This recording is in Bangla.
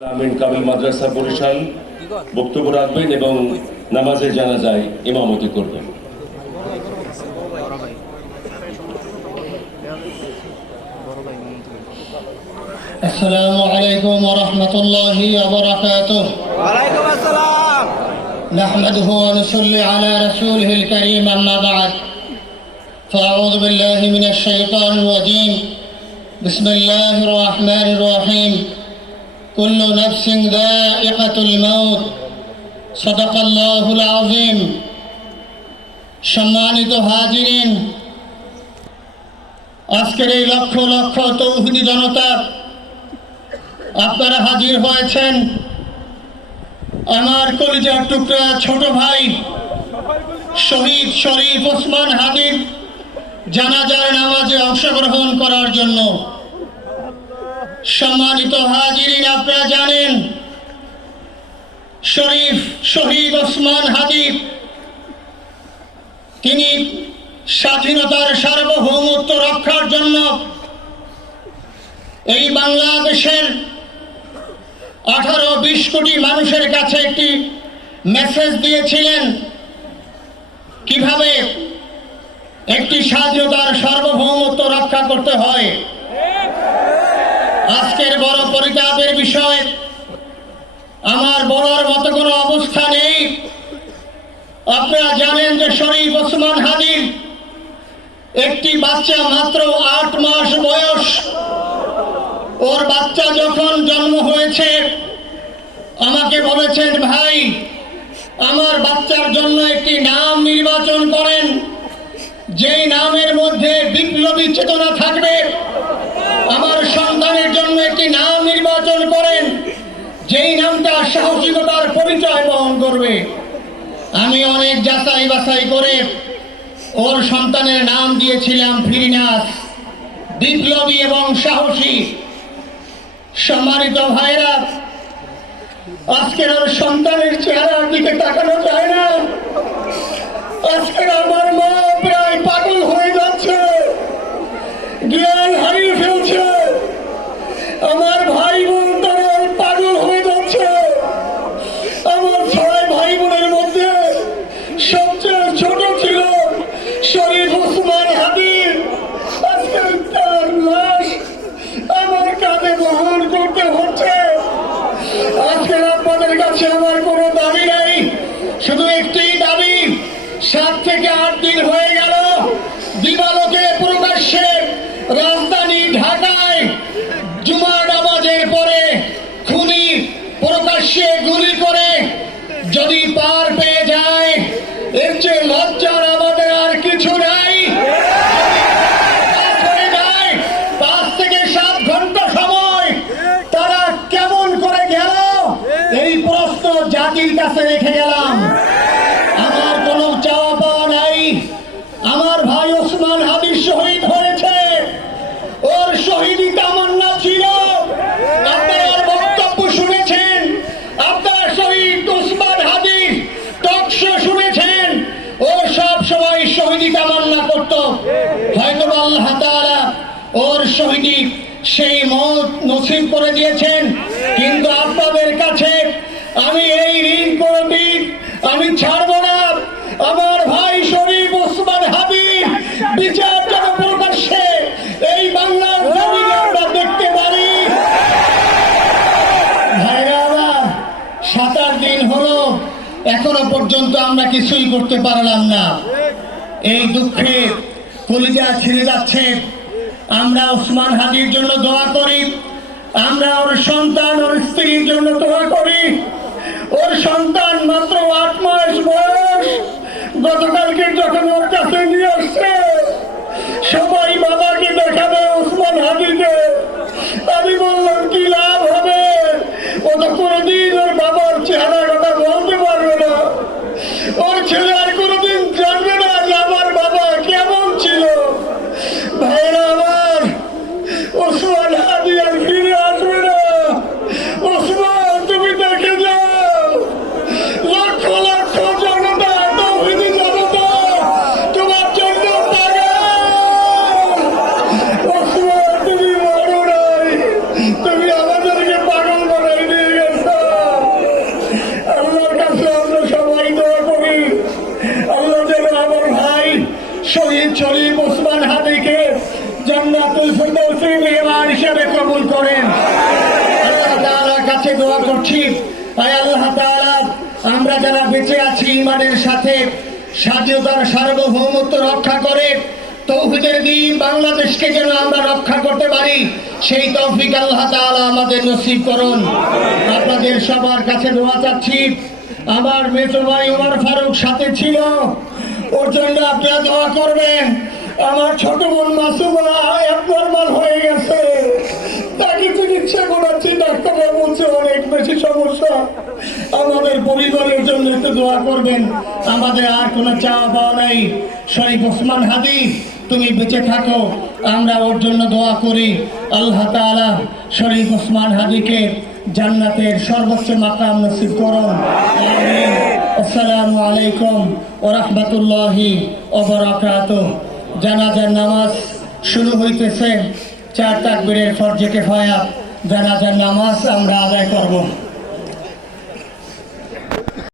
আমিন কামিল মাদ্রাসা বরিশাল বক্তব্য রাখবেন এবং নামাজে জানা যায় ইমামতি করবেন السلام عليكم ورحمة الله وبركاته ওয়ালাইকুম আসসালাম نحمده ونصلي على رسوله الكريم أما بعد فأعوذ بالله من الشيطان الرجيم بسم الله الرحمن الرحيم كل نفس ذائقة الموت صدق الله العظيم সম্মানিত হাজিরিন আজকের এই লক্ষ লক্ষ তৌহিদি জনতা আপনারা হাজির হয়েছেন আমার কলিজার টুকরা ছোট ভাই শহীদ শরীফ ওসমান হাবিব জানাজার নামাজে অংশগ্রহণ করার জন্য সম্মানিত হাজিরিন আপনারা জানেন, শরীফ শহীদ ওসমান হাবিব তিনি স্বাধীনতার সার্বভৌমত্ব রক্ষার জন্য এই বাংলাদেশের আঠারো বিশ কোটি মানুষের কাছে একটি মেসেজ দিয়েছিলেন, কীভাবে একটি স্বাধীনতার সার্বভৌমত্ব রক্ষা করতে হয়। আজকের বড় পরিতাপের বিষয়, আমার বলার মতো কোনো অবস্থা নেই। আপনারা জানেন যে শরীফ ওসমান হাদির একটি বাচ্চা মাত্র আট মাস বয়স। ওর বাচ্চা যখন জন্ম হয়েছে, আমাকে বলেছেন, ভাই, আমার বাচ্চার জন্য একটি নাম নির্বাচন করেন। যেই নামের মধ্যে বিপ্লবী চেতনা থাকবে একটি নাম নির্বাচন করেন, যেই নামটা সাহসিকতার পরিচয় বহন করবে। আমি অনেক যাচাই বাছাই করে ওর সন্তানের নাম দিয়েছিলাম ফিরিনাস, বিপ্লবী এবং সাহসী। সম্মানিত ভাইরা আজকের ওর সন্তানের চেহারার দিকে তাকানো যায় না। আজকের আমার মা আপনাদের কাছে আমার কোনো দাবি নাই শুধু একটি দাবি সাত থেকে আট দিন হয়ে গেল দিবালোকে প্রকাশ্যে রাজধানী ঢাকায় জুমার নামাজের পরে খুনি প্রকাশ্যে গুলি করে যদি পার পেয়ে যায় এর চেয়ে লজ্জার আমাদের আর কিছু নাই হয়ে যায়, পাঁচ থেকে সাত ঘণ্টা সময় তারা কেমন করে গেল এই প্রশ্ন জাতির কাছে রেখে গেলাম আমার কোনো চাওয়া পাওয়া নাই আমার ভাই ওসমান হাবিব শহীদ হয়েছে ওর শহীদি তামান্না ছিল আপনারা বক্তব্য শুনেছেন আপনারা শহীদ ওসমান হাবিব টকশো শুনেছেন ও সব সময় শহীদি তামান্না করত হয়তো বা আল্লাহ তাআলা ওর সেই মত নসিব করে দিয়েছেন? কিন্তু আপনাদের কাছে আমি এই ঋণ করবি আমি ছাড়বো না। আমার ভাই শরীফ ওসমান হাবিব বিচার যেন প্রকাশ্যে এই বাংলার আমরা দেখতে পারি। ভাইরা সাত আট দিন হলো, এখনও পর্যন্ত আমরা কিছুই করতে পারলাম না। এই দুঃখে কলিজা ছিঁড়ে যাচ্ছে। আমরা ওসমান হাজির জন্য দোয়া করি। আমরা ওর সন্তান, ওর স্ত্রীর জন্য দোয়া করি। ওর সন্তান মাত্র আট মাস বয়স। গতকালকে যখন ওর কাছে নিয়ে শহীদ শরীফ ওসমান হাদিকে জন্মাতুল ফেরদৌসের মেহমান হিসেবে কবুল করেন। কাছে দোয়া করছি। তাই আল্লাহ তাআলা, আমরা যারা বেঁচে আছি ইমানের সাথে, স্বাধীনতার সার্বভৌমত্ব রক্ষা করে, তৌফিকের দিন বাংলাদেশকে যেন আমরা রক্ষা করতে পারি, সেই তৌফিক আল্লাহ তাআলা আমাদের নসিব করুন। আপনাদের সবার কাছে দোয়া চাচ্ছি। আমার মেজো ভাই উমার ফারুক সাথে ছিল। ওর জন্য আপনারা দোয়া করবেন। আমার ছোট বোন মাসুমা অ্যাবনর্মাল হয়ে গেছে। তাকে চিকিৎসা করাচ্ছি ডাক্তাররা বলছে অনেক বেশি সমস্যা। আমাদের পরিবারের জন্য একটু দোয়া করবেন। আমাদের আর কোনো চাওয়া পাওয়া নাই। শরীফ ওসমান হাদি, তুমি বেঁচে থাকো। আমরা ওর জন্য দোয়া করি। আল্লাহ তাআলা শরীফ ওসমান হাদিকে জান্নাতের সর্বোচ্চ মাকাম নসিব করুন। আমিন। আসসালামু আলাইকুম ওয়া রাহমাতুল্লাহি ওয়া বারাকাতুহু। জানাজার নামাজ শুরু হইতেছে। চার তাকবীরের ফরজে কেফায়াত। জানাজার নামাজ আমরা আদায় করব।